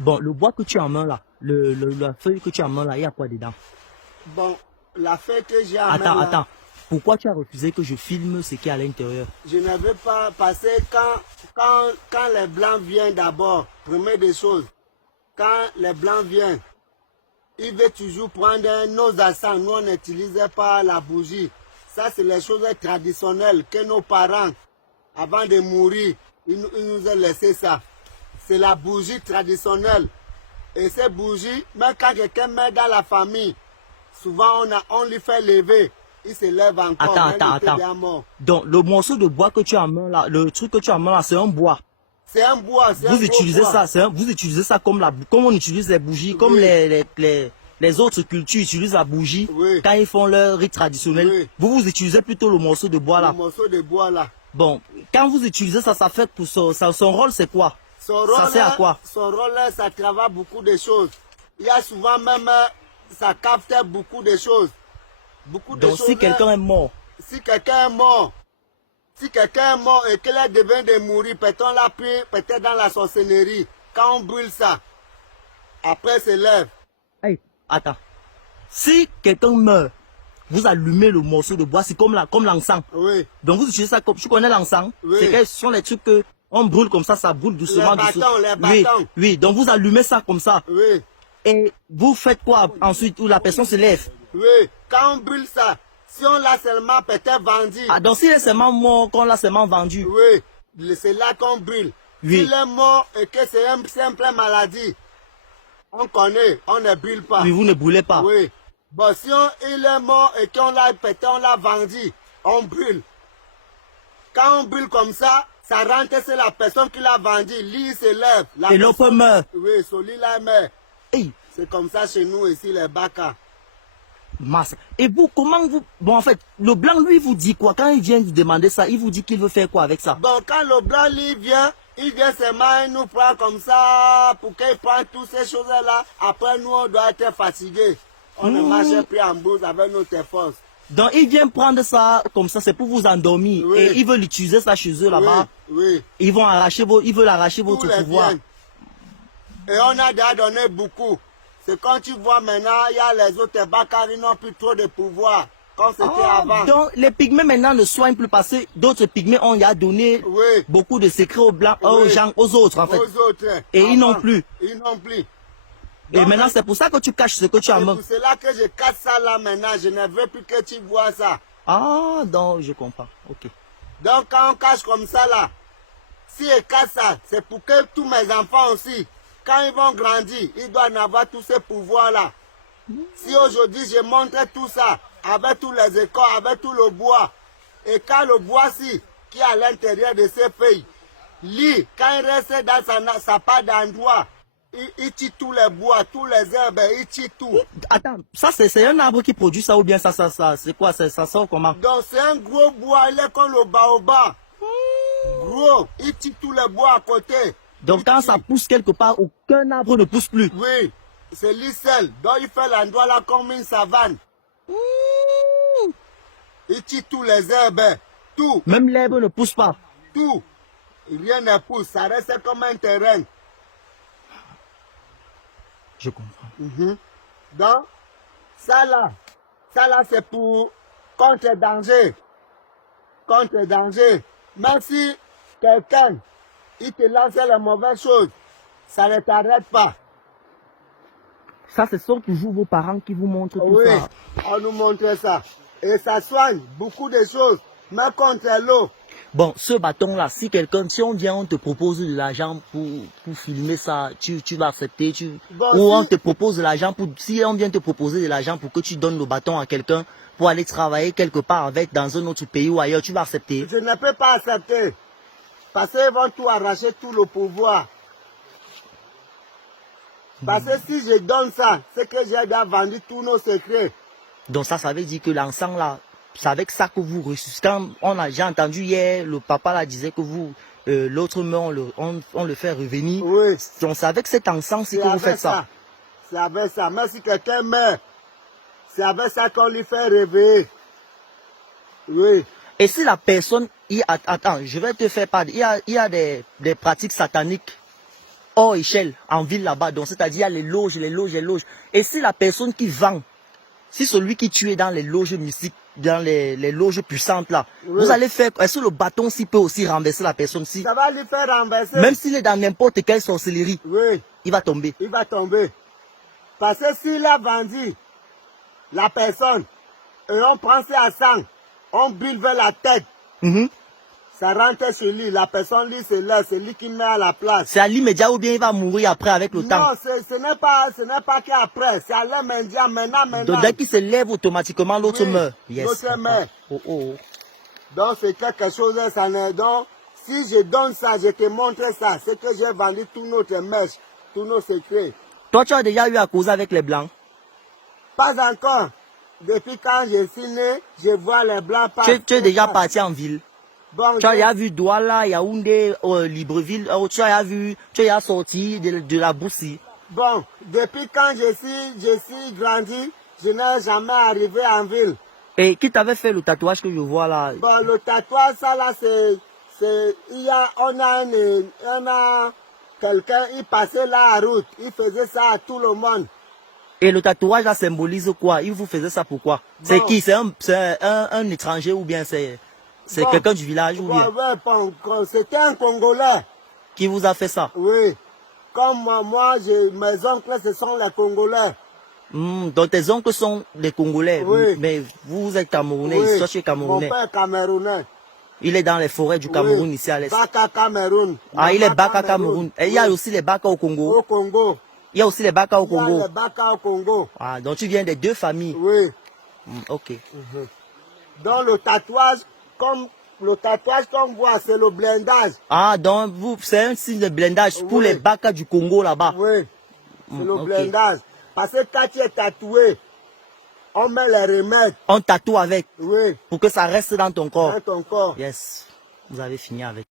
Bon, le bois que tu as en main là, la feuille que tu as en main là, il y a quoi dedans? Bon, la feuille que j'ai en main Attends, là, attends. Pourquoi tu as refusé que je filme ce qui est à l'intérieur? je ne veux pas passer quand les blancs viennent d'abord, première des choses, quand les blancs viennent, ils veulent toujours prendre nos accents. Nous, on n'utilise pas la bougie. Ça, c'est les choses traditionnelles que nos parents, avant de mourir, ils nous ont laissé ça. C'est la bougie traditionnelle. Et ces bougies, même quand quelqu'un meurt dans la famille, souvent on lui fait lever. Il se lève encore. Attends. Donc, le morceau de bois que tu as en main là, le truc que tu as en main là, c'est un bois. C'est un bois, c'est un Vous utilisez bois. ça, vous utilisez ça comme on utilise les bougies, comme Oui. les autres cultures utilisent la bougie Oui. quand ils font leur rite traditionnel. Oui. Vous utilisez plutôt le morceau de bois là. Le morceau de bois là. Bon, quand vous utilisez ça, ça fait pour son rôle, c'est quoi? Ça sert à quoi? Son rôle, ça travaille beaucoup de choses. Il y a souvent même, ça capte beaucoup de choses. Beaucoup de Donc, choses. si quelqu'un est mort, Si quelqu'un est mort, et qu'il est devenu de mourir, peut-être l'a pris, peut-être dans la sorcellerie. Quand on brûle ça, après se lève. hey, attends. Si quelqu'un meurt, vous allumez le morceau de bois, c'est comme l'encens. Oui. Donc vous utilisez ça comme, tu connais l'encens? Oui. Ce sont les trucs que on brûle comme ça brûle doucement. Les bâtons. Oui, donc vous allumez ça comme ça. Oui. Et vous faites quoi ensuite où la personne se lève? Oui, quand on brûle ça, si on l'a seulement peut-être vendu. Ah, donc s'il est seulement mort, qu'on l'a seulement vendu. Oui, c'est là qu'on brûle. Oui. S'il est mort et que c'est une simple maladie, on connaît, on ne brûle pas. Oui, vous ne brûlez pas. Oui. Bon, si il est mort et qu'on l'a peut-être on l'a vendu, on brûle. Quand on brûle comme ça rentre, c'est la personne qui l'a vendu. Lui, il se lève. Et l'autre meurt. Oui, celui-là meurt. Hey. C'est comme ça chez nous ici, les Baka. Masse. Et vous, comment vous... Bon, en fait, le blanc, lui, vous dit quoi? Quand il vient vous demander ça, il vous dit qu'il veut faire quoi avec ça? Bon, quand le blanc, lui, il vient seulement, il nous prend comme ça, pour qu'il prenne toutes ces choses-là. Après, nous, on doit être fatigués. On ne marche plus en bourse avec notre force. Donc, il vient prendre ça comme ça, c'est pour vous endormir. Oui. Et ils veulent utiliser ça chez eux là-bas. Oui. Ils veulent arracher votre pouvoir. Et on a déjà donné beaucoup. C'est quand tu vois maintenant, il y a les autres Bakari n'ont plus trop de pouvoir, comme c'était avant. Donc, les pygmées maintenant ne soignent plus parce que d'autres pygmées ont déjà donné beaucoup de secrets aux blancs, aux gens, aux autres en fait. Aux autres. Et ils n'ont plus. Ils n'ont plus. Et donc, maintenant, c'est pour ça que tu caches ce que tu as en main. C'est pour cela que je cache ça là maintenant. Je ne veux plus que tu vois ça. Ah, donc je comprends. Ok. Donc, quand on cache comme ça là, si je cache ça, c'est pour que tous mes enfants aussi, quand ils vont grandir, ils doivent avoir tous ces pouvoirs-là. Si aujourd'hui je montre tout ça, avec tous les écoles, avec tout le bois, et quand le bois-ci, qui est à l'intérieur de ces feuilles, lui, quand il reste dans sa part d'endroit, il tue tous les bois, tous les herbes, il tue tout. Attends, ça c'est un arbre qui produit ça ou bien ça c'est quoi? Ça sort comment? Donc c'est un gros bois, il est comme le baobab. Gros, il tue tous les bois à côté. Donc quand ça pousse quelque part, aucun arbre ne pousse plus. Oui, c'est lui seul. Donc il fait l'endroit là comme une savane. Il tue tous les herbes, tout. Même l'herbe ne pousse pas. Tout. Rien ne pousse, ça reste comme un terrain. Je comprends. Donc, ça là c'est pour contre danger. Contre danger. Même si quelqu'un, il te lance les mauvaises choses, ça ne t'arrête pas. Ça, ce sont toujours vos parents qui vous montrent tout ça. Oui, on nous montre ça. Et ça soigne beaucoup de choses, même contre l'eau. Bon, ce bâton-là, si on vient, on te propose de l'argent pour filmer ça, tu vas accepter, ou on te propose de l'argent si on vient te proposer de l'argent pour que tu donnes le bâton à quelqu'un pour aller travailler quelque part avec dans un autre pays ou ailleurs, tu vas accepter? Je ne peux pas accepter. Parce qu'ils vont tout arracher, tout le pouvoir. Parce que si je donne ça, c'est que j'ai déjà vendu tous nos secrets. Donc ça veut dire que l'encens là, c'est avec ça que vous ressuscitez. Quand j'ai entendu hier, le papa là disait que vous, l'autre meurt, on le fait revenir. Oui. Donc c'est avec cet encens que vous faites ça. C'est avec ça. Même si quelqu'un meurt, c'est avec ça qu'on lui fait réveiller. Oui. Et si la personne, attends, je vais te faire part, il y a des pratiques sataniques. hors échelle, en ville là-bas. Donc, c'est-à-dire, il y a les loges, les loges, les loges. Et si la personne qui vend, si celui qui tue est dans les loges mystiques, dans les loges puissantes là, Oui. vous allez faire, est-ce que le bâton s'il peut aussi renverser la personne si, Ça va lui faire renverser. même s'il est dans n'importe quelle sorcellerie, Oui, il va tomber. il va tomber. Parce que s'il a vendu la personne et on prend à sang, on brûle vers la tête, Mhm. ça rentre chez lui, la personne lui se lève, c'est lui qui met à la place. C'est à l'immédiat ou bien il va mourir après avec le temps. Non, ce n'est pas qu'après, c'est à l'immédiat, maintenant. Donc dès qu'il se lève automatiquement, l'autre Oui, meurt. l'autre meurt. Oh, oh. Donc c'est quelque chose, ça n'est donc. Si je donne ça, je te montre ça, c'est que j'ai vendu tous notre mèche, tous nos secrets. Toi, tu as déjà eu à causer avec les Blancs. Pas encore. Depuis quand je suis né, je vois les blancs Tu es déjà parti en ville. Bon, Tu as déjà vu Douala, Yaoundé, Libreville. Tu as déjà sorti de la Boussie. Bon, depuis quand je suis grandi, je n'ai jamais arrivé en ville. Et qui t'avait fait le tatouage que je vois là? Bon, le tatouage, ça là, on a quelqu'un, il passait la route, il faisait ça à tout le monde. Et le tatouage là symbolise quoi? Il vous faisait ça pourquoi? C'est Bon. qui? C'est un étranger ou bien c'est Bon. quelqu'un du village ou bien? Ouais, bon, c'était un Congolais. Qui vous a fait ça? Oui. Comme moi, mes oncles, ce sont les Congolais. Donc tes oncles sont des Congolais, Oui. mais vous êtes Camerounais, Oui. toi tu es Camerounais. Mon père est Camerounais. Il est dans les forêts du Cameroun Oui. ici à l'est. Baka Cameroun. Ah, il est Baka Cameroun. Et il y a Oui. aussi les Baka au Congo. Au Congo. Il y a aussi les Baka au Il y a Congo. les Baka au Congo. Ah, donc tu viens des deux familles. Oui. Ok. Donc le tatouage, comme qu'on voit, c'est le blindage. Ah, donc vous, c'est un signe de blindage pour Oui. les Baka du Congo là-bas. Oui. C'est le ok. blindage. Parce que quand tu es tatoué, on met les remèdes. On tatoue avec Oui. pour que ça reste dans ton corps. Dans ton corps. Yes. Vous avez fini avec.